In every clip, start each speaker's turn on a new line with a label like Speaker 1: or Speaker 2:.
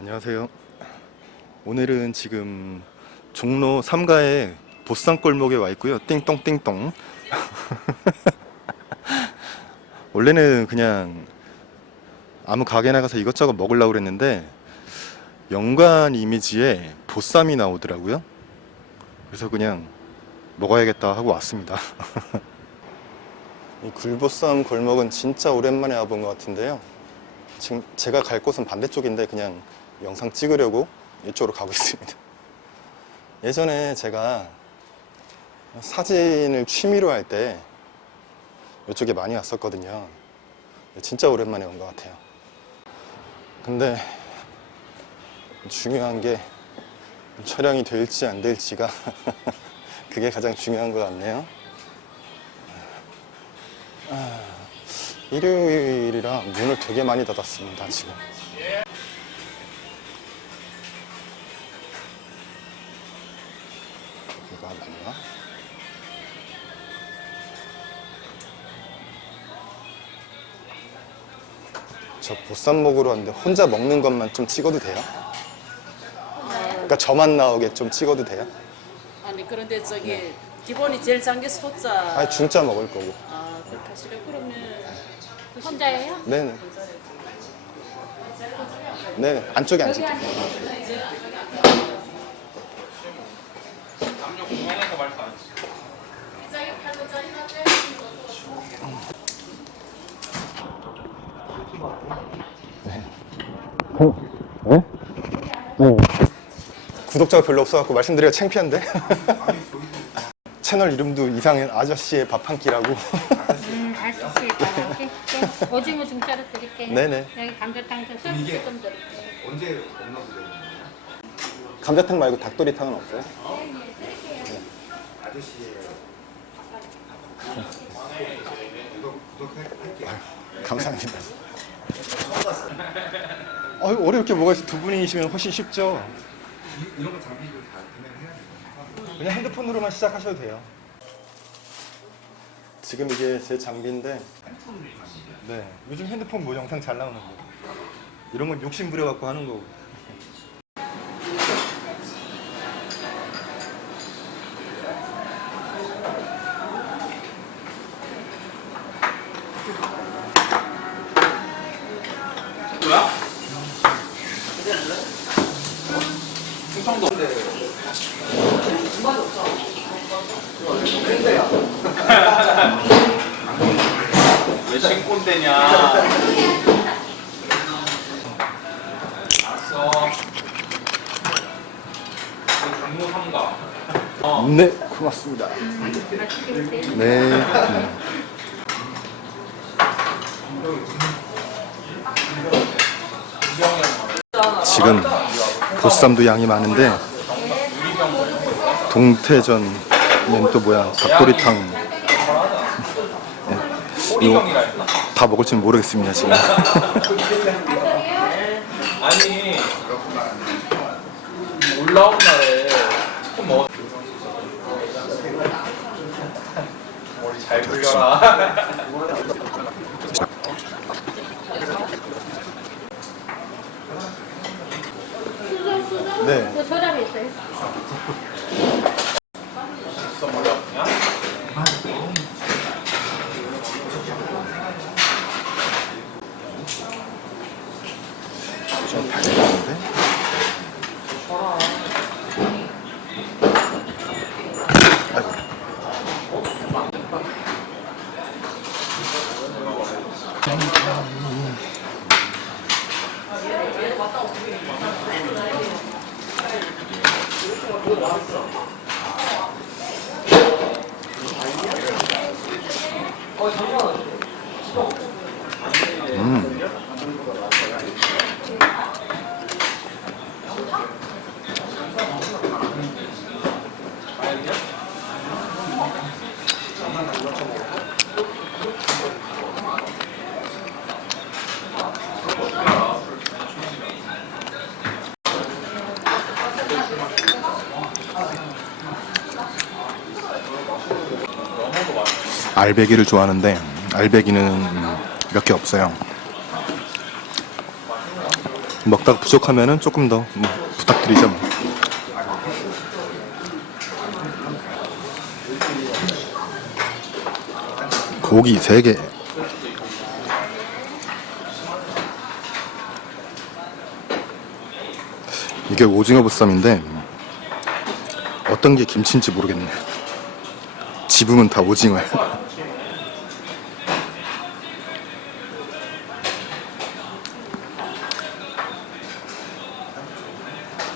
Speaker 1: 안녕하세요. 오늘은 지금 종로 3가의 보쌈 골목에 와 있고요. 띵똥띵똥. 원래는 그냥 아무 가게 나가서 이것저것 먹으려고 그랬는데 연관 이미지에 보쌈이 나오더라고요. 그래서 그냥 먹어야겠다 하고 왔습니다. 이 굴보쌈 골목은 진짜 오랜만에 와본 것 같은데요. 지금 제가 갈 곳은 반대쪽인데 그냥 영상 찍으려고 이쪽으로 가고 있습니다. 예전에 제가 사진을 취미로 할 때 이쪽에 많이 왔었거든요. 진짜 오랜만에 온 것 같아요. 근데 중요한 게 촬영이 될지 안 될지가 그게 가장 중요한 것 같네요. 아, 일요일이라 문을 되게 많이 닫았습니다, 지금. 맞나? 저 보쌈 먹으러 왔는데 혼자 먹는 것만 좀 찍어도 돼요? 그러니까 저만 나오게 좀 찍어도 돼요?
Speaker 2: 아니 그런데 저기 기본이 제일 장게 소자.
Speaker 1: 아니 중짜 먹을 거고.
Speaker 2: 아 그렇게 하시려 그러면
Speaker 3: 혼자예요?
Speaker 1: 네네. 네네. 안쪽에 앉을게요. 네? 네. 구독자가 별로 없어갖고 말씀드리기가 창피한데? 채널 이름도 이상한 아저씨의 밥 한 끼라고.
Speaker 3: 음. 오케이, 오케이. 오징어 중짜로 드릴게요.
Speaker 1: 네네.
Speaker 3: 여기 감자탕 좀 서비스 좀 드릴게요.
Speaker 4: 언제 없나 보네.
Speaker 1: 감자탕 말고 닭도리탕은 없어요?
Speaker 4: 아저씨의 이거 구독할게요.
Speaker 1: 감사합니다. 어, 어렵게 뭐가 있어? 두 분이시면 훨씬 쉽죠?
Speaker 4: 이- 이런 거 장비도 다 그냥 해야 돼.
Speaker 1: 그냥 핸드폰으로만 시작하셔도 돼요. 지금 이게 제 장비인데, 네, 요즘 핸드폰 뭐 영상 잘 나오는 거. 이런 건 욕심 부려 갖고 하는 거고.
Speaker 5: 왜 신꼰대냐? 알았어. 그 종로 삼가. 어.
Speaker 1: 네, 고맙습니다. 네. 지금 보쌈도 양이 많은데 동태전은 또 뭐야 닭도리탕 네. 이거
Speaker 5: 했나?
Speaker 1: 다 먹을지는 모르겠습니다 지금
Speaker 5: 아니 올라온 날에 치킨 먹었. 머리 잘 굴려라.
Speaker 1: 네
Speaker 3: 그 서랍에 있어요.
Speaker 5: 있어 머리 아프냐?
Speaker 1: 좀 달달한데 알배기를 좋아하는데 알배기는 몇 개 없어요. 먹다가 부족하면은 조금 더 뭐, 부탁드리죠. 뭐. 고기 3개. 이게 오징어 보쌈인데 어떤 게 김치인지 모르겠네. 지붕은 다 오징어야.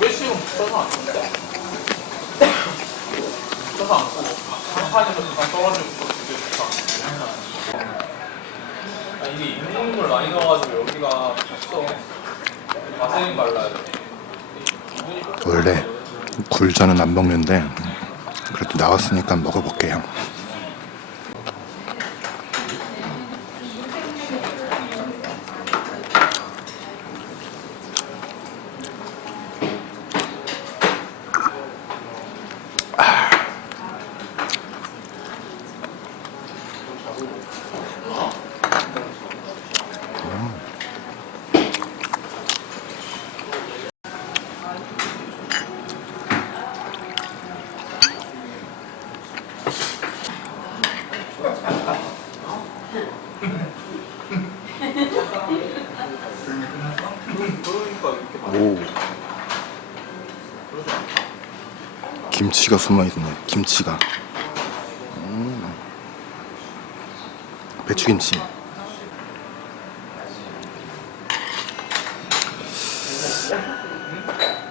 Speaker 5: 몇 시간 붙여서 안 쓴대? 붙여서 안 쓰고 한 판에서 그냥 떨어지고 또 두개 붙여 아 이게 인공물 많이 넣어가지고 여기가 졌어 바세린 발라야 돼
Speaker 1: 원래 굴전은 안 먹는데 그래도 나왔으니까 먹어볼게요.
Speaker 5: 그러니까 이렇게 많이
Speaker 1: 오. 김치가 숨어 있네. 김치가. 음. 배추김치.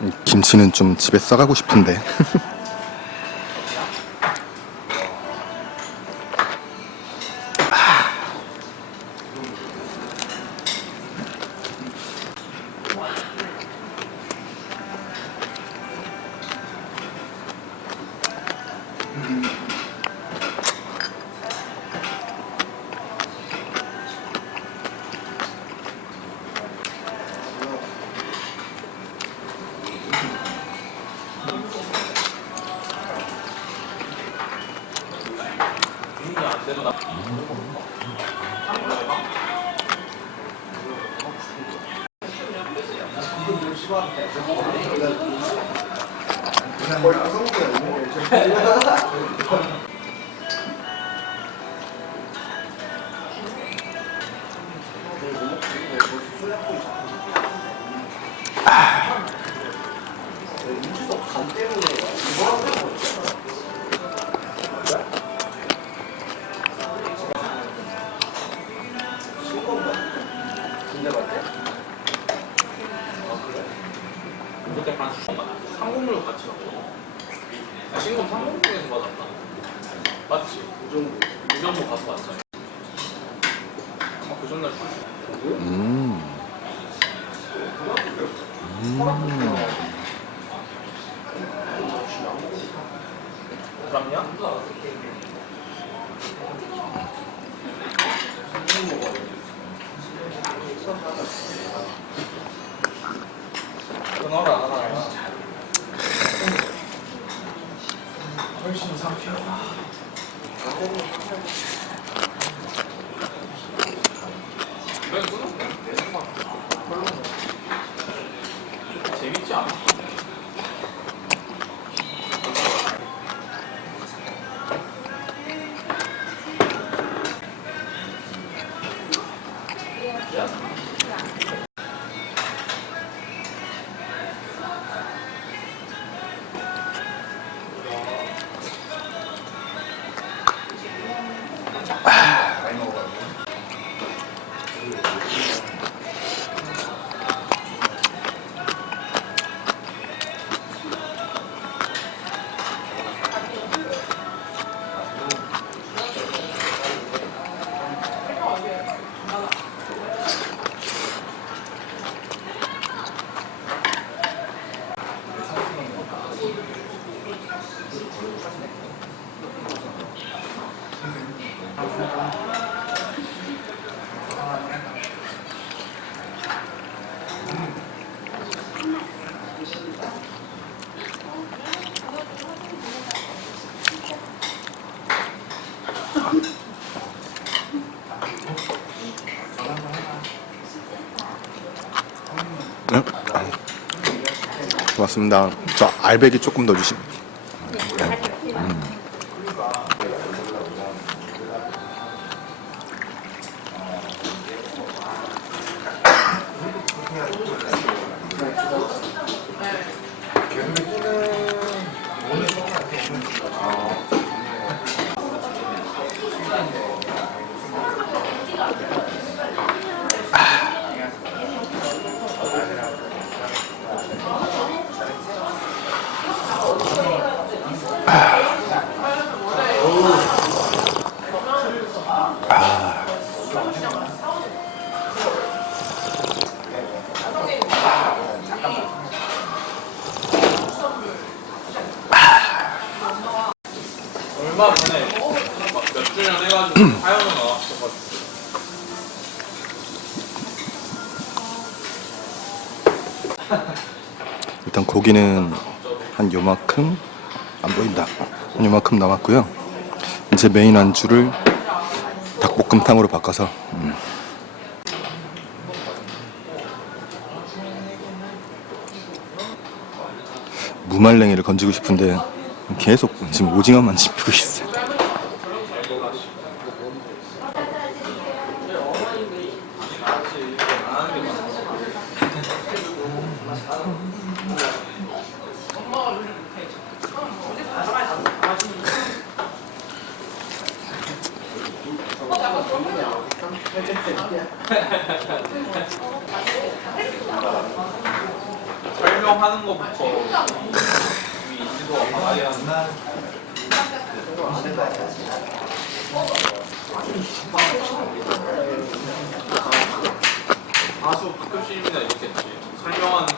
Speaker 1: 음, 김치는 좀 집에 싸가고 싶은데.
Speaker 5: 그 때 약간 상공물 같이 나고 아, 신공 상공에서 받았나? 맞지? 우정부 우정부 가서 받잖아 아마 그 전날 출
Speaker 1: 음.
Speaker 5: 그럼요? 끊어라 하나 훨씬 상쾌하 아.
Speaker 1: 고맙습니다. 저 알배기 조금 더 주시.
Speaker 5: 얼마 전에 막몇 주년 해가지고 하연을 나왔어가지고
Speaker 1: 일단 고기는 한 요만큼 안 보인다. 한 요만큼 남았고요. 이제 메인 안주를 닭볶음탕으로 바꿔서 음. 무말랭이를 건지고 싶은데 계속 지금 오징어만 짚고 있어요.
Speaker 5: 설명하는 것부터 이미 인지도가 강하게 하는 다수 가끔씩이나 이렇게 설명하는 중.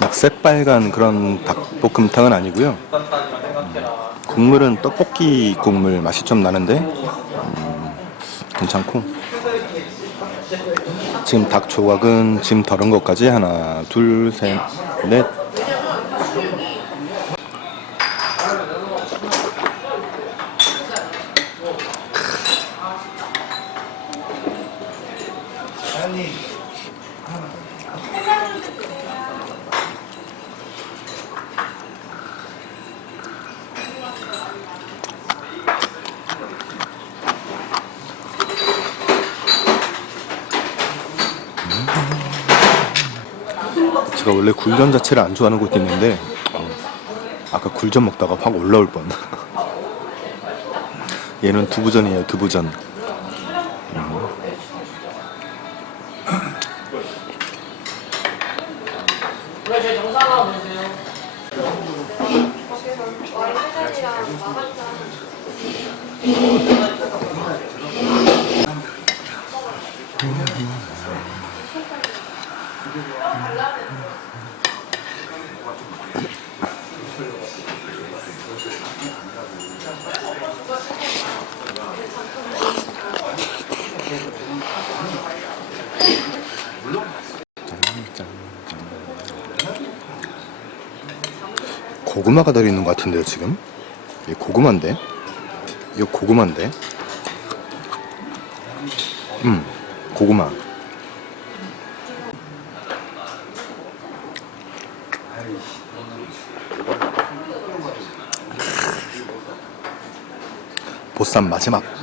Speaker 1: 막 새빨간 그런 닭볶음탕은 아니고요. 국물은 떡볶이 국물 맛이 좀 나는데 음, 괜찮고. 지금 닭 조각은 지금 덜은 것까지 하나 둘 셋 넷 원래 굴전 자체를 안 좋아하는 곳도 있는데 어, 아까 굴전 먹다가 확 올라올 뻔. 얘는 두부전이에요, 두부전. 고구마가 들어있는 것 같은데요, 지금? 이게 고구마인데? 이거 고구마인데? 음, 고구마. 보쌈 마지막.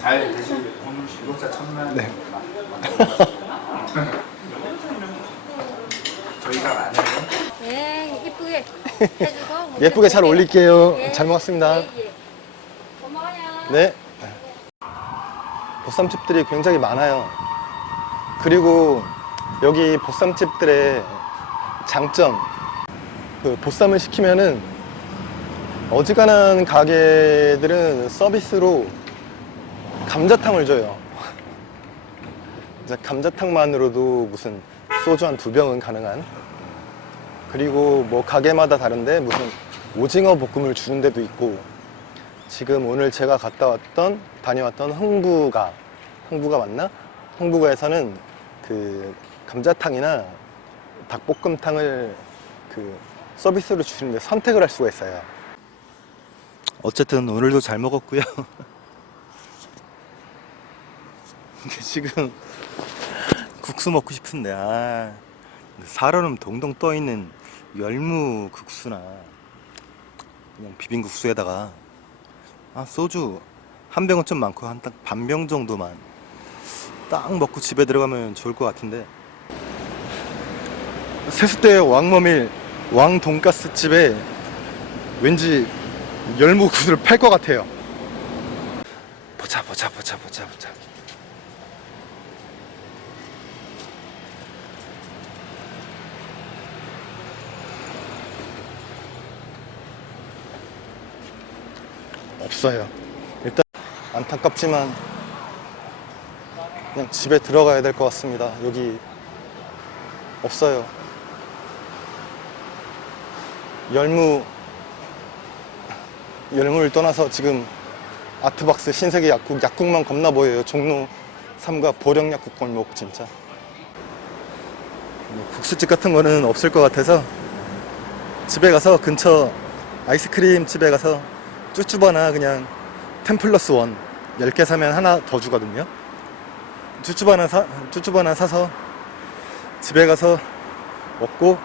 Speaker 4: 잘 되시길 오늘 구독자 천만
Speaker 1: 네.
Speaker 4: 저희가 만약에
Speaker 3: 예, 이쁘게 해주고.
Speaker 1: 예쁘게 잘 올릴게요.
Speaker 3: 예.
Speaker 1: 잘 먹었습니다.
Speaker 3: 예, 예. 고마워요.
Speaker 1: 네. 보쌈집들이 굉장히 많아요. 그리고 여기 보쌈집들의 장점, 그 보쌈을 시키면은 어지간한 가게들은 서비스로 감자탕을 줘요. 감자탕만으로도 무슨 소주 한 두 병은 가능한. 그리고 뭐 가게마다 다른데 무슨 오징어 볶음을 주는 데도 있고 지금 오늘 제가 갔다 왔던 다녀왔던 흥부가 흥부가 맞나? 흥부가에서는 그 감자탕이나 닭볶음탕을 그 서비스로 주시는데 선택을 할 수가 있어요. 어쨌든 오늘도 잘 먹었고요. 지금 국수 먹고 싶은데 아 살얼음 동동 떠 있는 열무 국수나 그냥 비빔국수에다가 아 소주 한 병은 좀 많고 한 딱 반 병 정도만 딱 먹고 집에 들어가면 좋을 것 같은데 세숫대 왕머밀 왕 돈가스 집에 왠지 열무 국수를 팔것 같아요. 보자 보자 보자 보자 보자. 없어요. 일단 안타깝지만 그냥 집에 들어가야 될 것 같습니다. 여기 없어요. 열무 열무를 떠나서 지금 아트박스 신세계 약국 약국만 겁나 보여요. 종로 3가 보령 약국 골목 진짜. 뭐 국수집 같은 거는 없을 것 같아서 집에 가서 근처 아이스크림 집에 가서 쭈쭈바나 그냥 템플러스 원 10개 사면 하나 더 주거든요. 쭈쭈바나 사, 쭈쭈바나 사서 집에 가서 먹고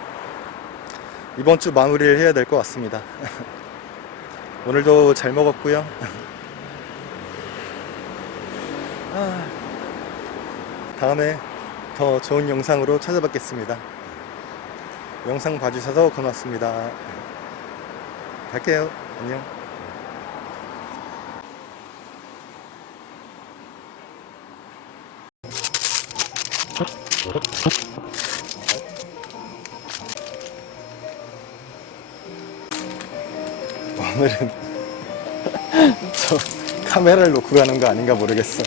Speaker 1: 이번 주 마무리를 해야 될 것 같습니다. 오늘도 잘 먹었고요. 아, 다음에 더 좋은 영상으로 찾아뵙겠습니다. 영상 봐주셔서 고맙습니다. 갈게요. 안녕. 오늘은 저 카메라를 놓고 가는 거 아닌가 모르겠어.